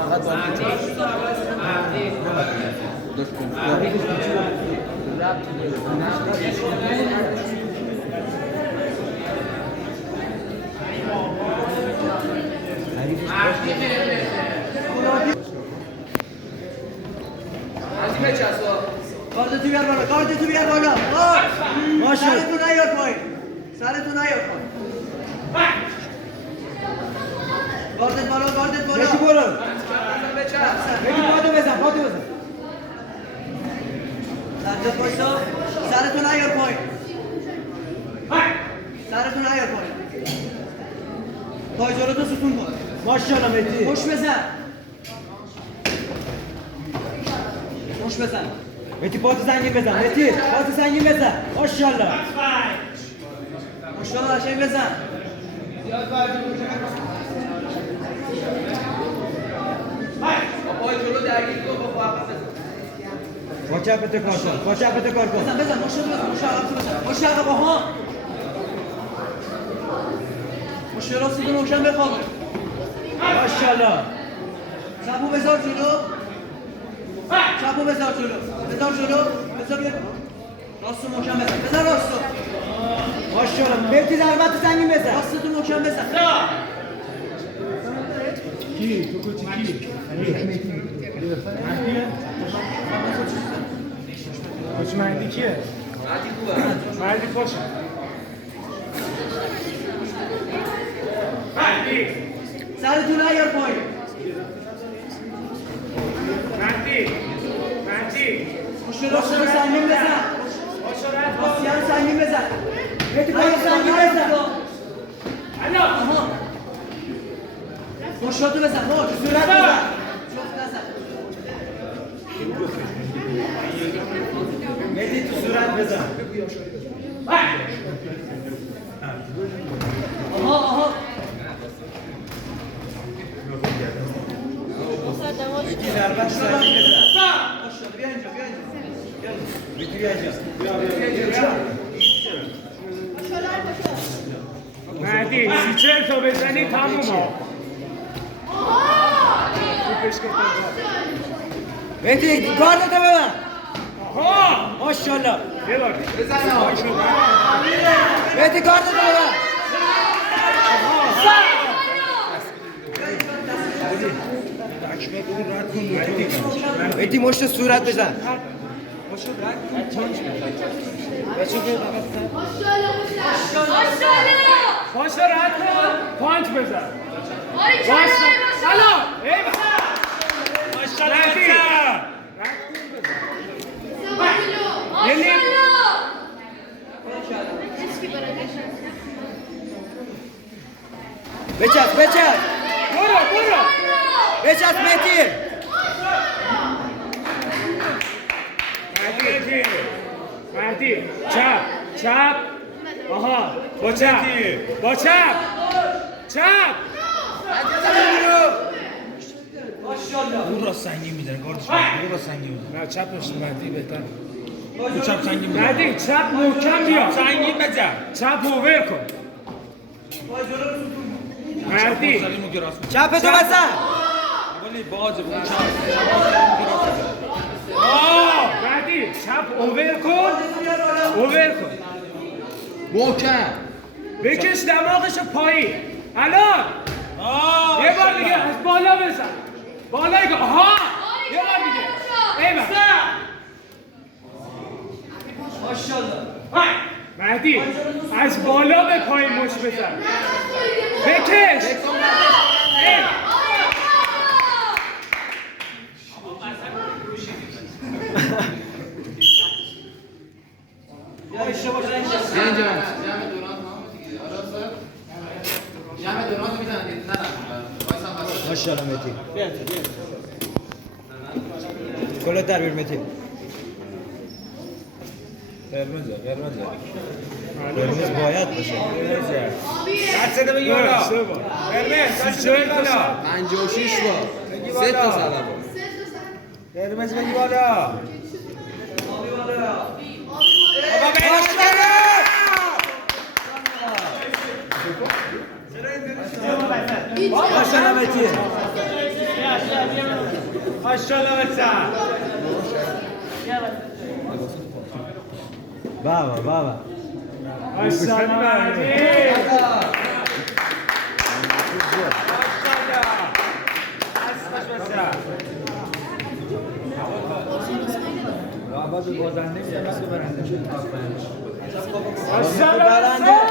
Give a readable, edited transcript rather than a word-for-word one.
فقط با کاردتو بیار بالا، کاردتو بیار بالا. سرتو نیار پایین. سرتو نیار پایین. کاردت بالا، کاردت بالا. یکی برو. یکی پاتو بزن، پاتو بزن. سرجا پایسا. سرتو نیار پایین. سرتو نیار پایین. پای جلوتو ستون کن. ماشاءالله مهدی. پشت بزن. پشت بزن. مهدی پات زنگین بزن. مهدی پات زنگین بزن. ماشاءالله. ماشاءالله قشنگ بزن. پای جلو درگیر کن با عقب بزن. با چپت کار کن. با چپت کار کن. بزن بزن ماشاءالله بزن. عقب بزن. ماشی عقب ها. ماشی راست تو روشن بخواب. ماشاءالله. چپو بذار جلو. چپو بذار جلو. بذار جلو. بذار بیا. راستو محکم بزن. بزن راستو. ماشاءالله. مهدی ضربت زنگین بزن. راستو محکم بزن. کی؟ تو کوچی کی؟ کوچ مهدی کیه؟ مهدی خوبه. مهدی خوشه. مهدی. سرتو نیار پایین. مهدی. مهدی. راستو سنگین بزن. راستو سنگین بزن. مهدی پات زنگین بزن. الو. آها. ماشاتو بزن. ماش. صورت بزن. جفت نزن. مهدی تو صورت بزن. آها آها. مهدی ضربت زنگین بزن. ماشاءالله بیا اینجا بیا اینجا. مهدی بیا اینجا. مهدی 30-40 تا بزنی تموم. مهدی گاردتو ببر. آها. ماشاءالله. ببر. بزن. مهدی گاردتو ببر. مهدی مشت صورت بزن. باشه راحت کن. پانچ بزن. سلام. ماشاءالله. بچست بچست. برو. بچست مهدی. مهدی. چپ. آها. با چپ. اون را سنگین میزنه گاردش. اون را سنگین میزنه. نه چپش مهدی بهتر. تو چپ سنگین بزن. مهدی چپ محکم بیا. سنگین بزن. چپ اوور کن. مهدی. چپتو بزن. ولی بازه بود چپ. مهدی چپ اوور کن. محکم. بکش دماغشو پایین. الان. یه بار دیگه از بالا بزن. بالا دیگه. آها. یه بار دیگه. ایوه. ماشاءالله. مهدی از بالا به پایین مش بزن. بکش. ماشاءالله مهدی. کلاه در بیار مهدی. قرمزه. قرمز باید باشه. دست بگی بالا. قرمز. 30-40 تا. 56 با. 3 تا زدم. قرمز بگی بالا. ماشاءالله مهدی. ماشاءالله بچه بابا بابا ماشاءالله عجیب ماشاءالله